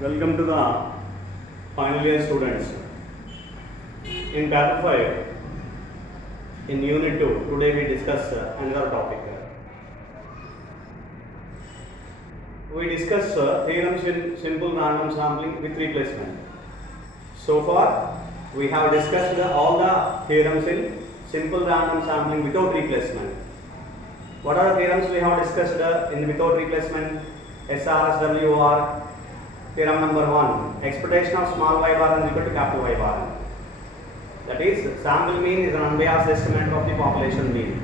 Welcome to the final year students. In paper 5, in unit 2, today we discuss another topic. We discuss theorems in simple random sampling with replacement. So far, we have discussed all the theorems in simple random sampling without replacement. What are the theorems we have discussed in without replacement? SRSWR. Theorem number 1, expectation of small y bar is equal to capital Y bar. That is, sample mean is an unbiased estimate of the population mean.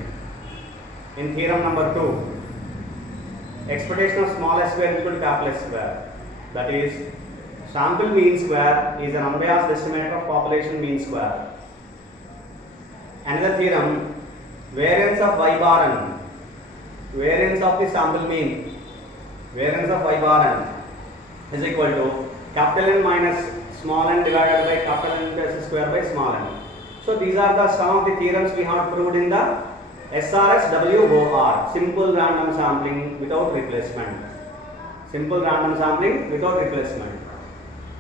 In theorem number 2, expectation of small s square is equal to capital S square. That is, sample mean square is an unbiased estimate of population mean square. Another theorem, variance of y bar n, variance of the sample mean, variance of y bar n is equal to capital N minus small n divided by capital N plus square by small n. So these are the some of the theorems we have proved in the SRSWR, simple random sampling without replacement. Simple random sampling without replacement.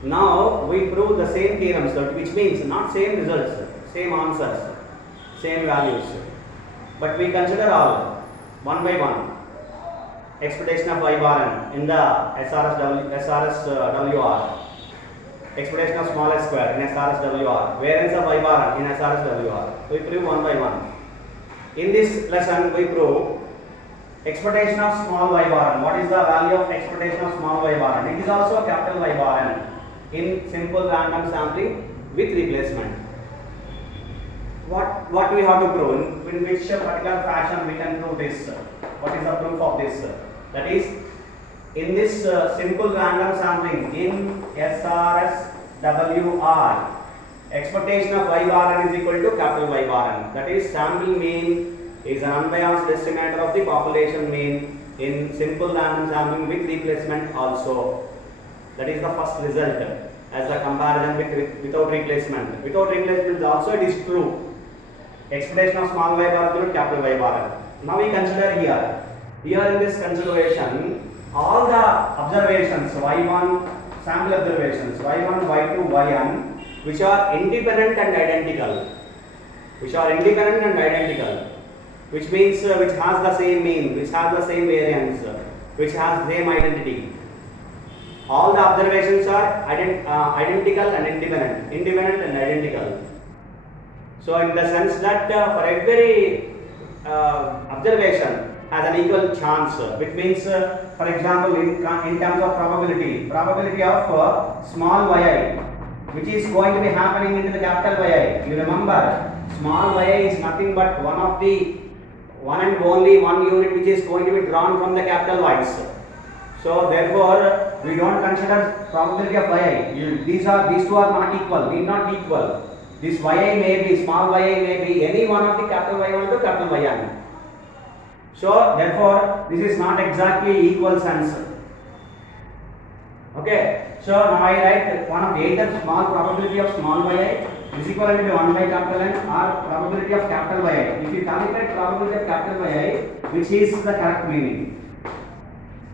Now we prove the same theorems, which means not same results, same answers, same values, but we consider all one by one. Expectation of y bar n in the SRSWR, expectation of small s square in SRSWR, variance of y bar n in SRSWR. We prove one by one. In this lesson, we prove expectation of small y bar n. What is the value of expectation of small y bar n? It is also a capital Y bar n in simple random sampling with replacement. What we have to prove? In which particular fashion we can prove this? What is the proof of this? That is, in this simple random sampling in SRSWR, expectation of y bar n is equal to capital Y bar n. That is, sample mean is an unbiased estimator of the population mean in simple random sampling with replacement also. That is the first result as the comparison with without replacement. Without replacement also it is true. Expectation of small y bar equal to capital Y bar n. Now we consider here. Here in this consideration, all the observations y1, sample observations y1, y2, yn, which are independent and identical, which means which has the same mean, which has the same variance, which has same identity. All the observations are identical and independent and identical. So in the sense that for every observation has an equal chance, which means for example in terms of probability of small yi, which is going to be happening into the capital yi. You remember, small yi is nothing but one and only one unit which is going to be drawn from the capital Y's. So therefore we don't consider probability of yi. These two are not equal, need not equal. This yi may be, small yi may be any one of the capital Y1 to capital Yn. So therefore this is not exactly equal sense. Okay. So now I write one of either small probability of small yi is equal to 1 by capital N or probability of capital yi. If you calculate probability of capital yi, which is the correct meaning?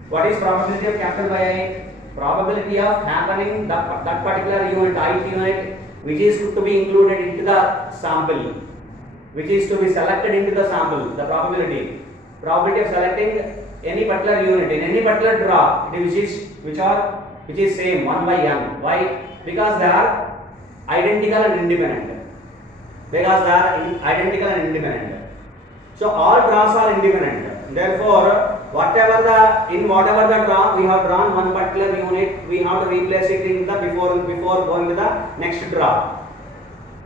What is probability of capital yi? Probability of happening that particular unit, ith unit, which is to be included into the sample, which is to be selected into the sample, the probability of selecting any particular unit in any particular draw, which is same 1 by n. Why? Because they are identical and independent. So all draws are independent. Therefore, whatever the draw we have drawn one particular unit, we have to replace it in the before going to the next draw.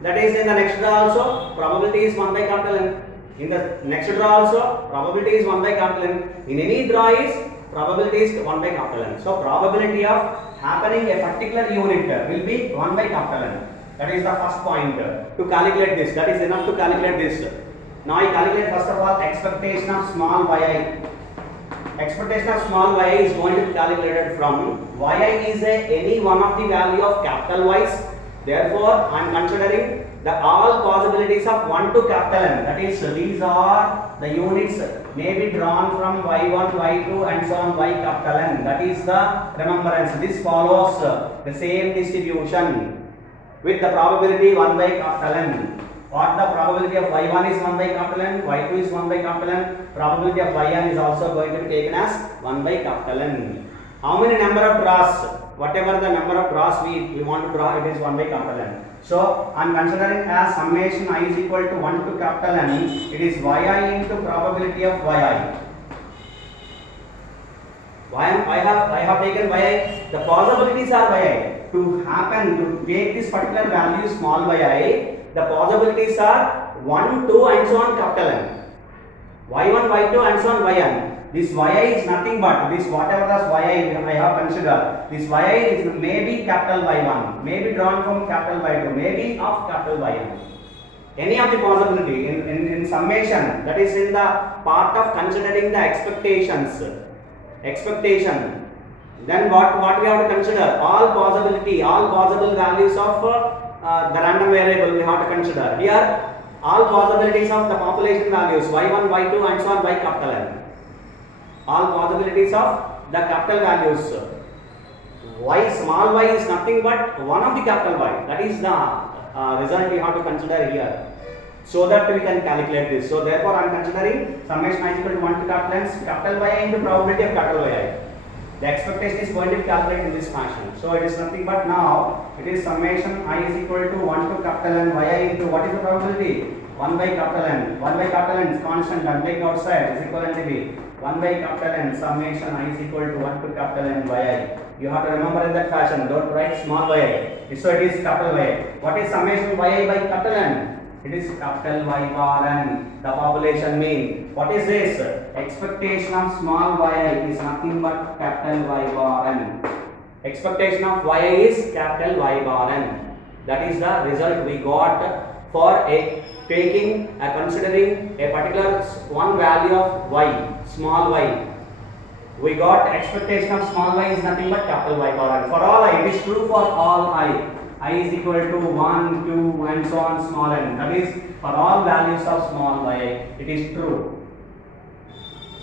That is, in the next draw also probability is 1 by capital N. In the next draw also probability is 1 by capital N. In any draw is probability is 1 by capital N. So probability of happening a particular unit will be 1 by capital N. That is the first point to calculate this. That is enough to calculate this. Now I calculate first of all expectation of small yi. Expectation of small yi is going to be calculated from yi is any one of the value of capital Y's. Therefore I am considering the all possibilities of 1 to capital N, that is these are the units may be drawn from y1, y2 and so on y capital N, that is the remembrance. This follows the same distribution with the probability 1 by capital N. What the probability of y1 is 1 by capital N, y2 is 1 by capital N, probability of yn is also going to be taken as 1 by capital N. How many number of draws? Whatever the number of draws we want to draw, it is 1 by capital N. So I am considering as summation I is equal to 1 to capital N, it is yi into probability of yi. I have taken yi, the possibilities are yi. To happen, to take this particular value small yi, the possibilities are 1, 2 and so on capital N. y1, y2 and so on yn. This yi is nothing but this whatever this yi I have considered. This yi is maybe capital Y1, maybe drawn from capital Y2, maybe of capital Yn. Any of the possibility in summation, that is in the part of considering the expectations. Expectation. Then what we have to consider? All possibility, all possible values of the random variable we have to consider. Here, all possibilities of the population values y1, y2 and so on y capital N. All possibilities of the capital values. Y small y is nothing but one of the capital Y. That is the result we have to consider here, so that we can calculate this. So therefore, I am considering summation I is equal to 1 to capital Y into probability of capital Yi. The expectation is going to be calculated in this fashion. So it is nothing but now it is summation I is equal to 1 to capital N yi into what is the probability? 1 by capital N. 1 by capital N is constant, I am taking outside, is equivalent to be 1 by capital N summation I is equal to 1 to capital N yi. You have to remember in that fashion, don't write small yi. So it is capital Y. What is summation yi by capital N? It is capital Y bar N, the population mean. What is this? Expectation of small yi is nothing but capital Y bar N. Expectation of yi is capital Y bar N. That is the result we got for considering a particular one value of y, small y. We got expectation of small y is nothing but capital Y bar N. For all I, it is true for all I is equal to 1, 2 and so on small n. That is for all values of small y, it is true.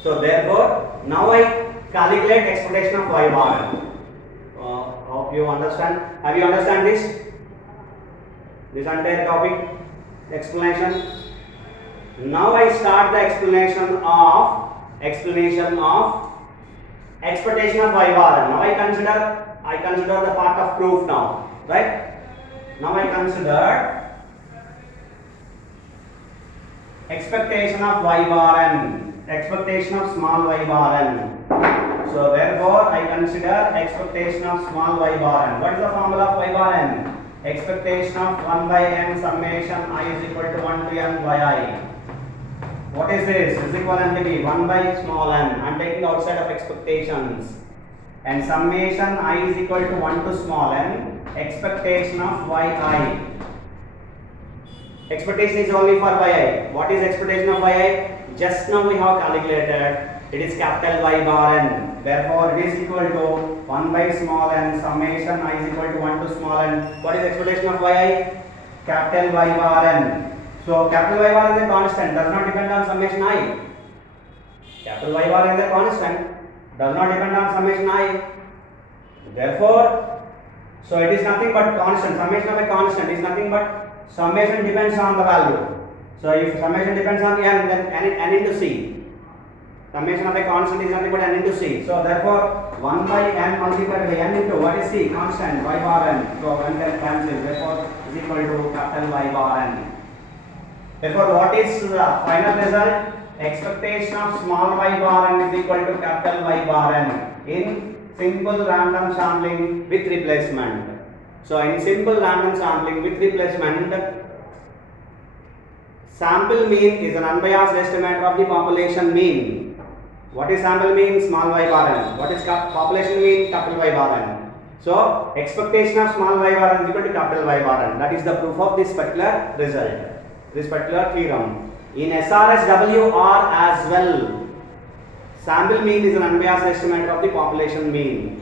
So therefore, now I calculate expectation of y bar N. Hope you understand. Have you understand this? This entire topic explanation. Now I start the explanation of expectation of y bar N. Now I consider the part of proof now, right? Now I consider expectation of y bar N, expectation of small y bar N. So therefore I consider expectation of small y bar N. What is the formula of y bar N? Expectation of 1 by n summation I is equal to 1 to n yi. What is this? Is equivalent to be 1 by small n. I am taking outside of expectations. And summation I is equal to 1 to small n. Expectation of yi. Expectation is only for yi. What is expectation of yi? Just now we have calculated. It is capital Y bar N. Therefore, it is equal to 1 by small n summation I is equal to 1 to small n. What is expectation of yi? Capital Y bar N. So, capital Y bar is a constant, does not depend on summation I. Capital Y bar is a constant, does not depend on summation I. Therefore, so it is nothing but constant. Summation of a constant is nothing but summation depends on the value. So, if summation depends on n, then n into c. Summation of a constant is nothing but n into c. So therefore 1 by n multiplied by n into what is c? Constant y bar n. So 1 can cancel. Therefore is equal to capital Y bar n. Therefore what is the final result? Expectation of small y bar n is equal to capital Y bar n in simple random sampling with replacement. So in simple random sampling with replacement, sample mean is an unbiased estimator of the population mean. What is sample mean? Small y bar n. What is population mean? Capital Y bar n. So expectation of small y bar n is equal to capital Y bar n. That is the proof of this particular result, this particular theorem. In SRSWR as well, sample mean is an unbiased estimator of the population mean.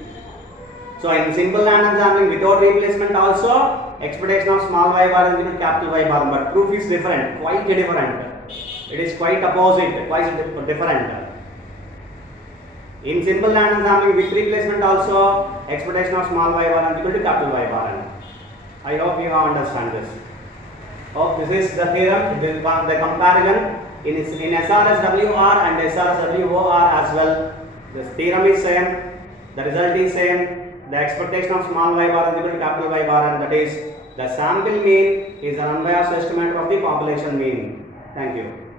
So in simple random sampling without replacement also, expectation of small y bar is equal to capital Y bar, but proof is different, quite different. It is quite opposite, quite different. In simple random sampling with replacement also, expectation of small y bar is equal to capital Y bar. I hope you have understand this. Oh, this is the theorem, the comparison in SRSWR and SRSWR as well. The theorem is same, the result is same. The expectation of small y bar is equal to capital Y bar, and that is the sample mean is an unbiased estimate of the population mean. Thank you.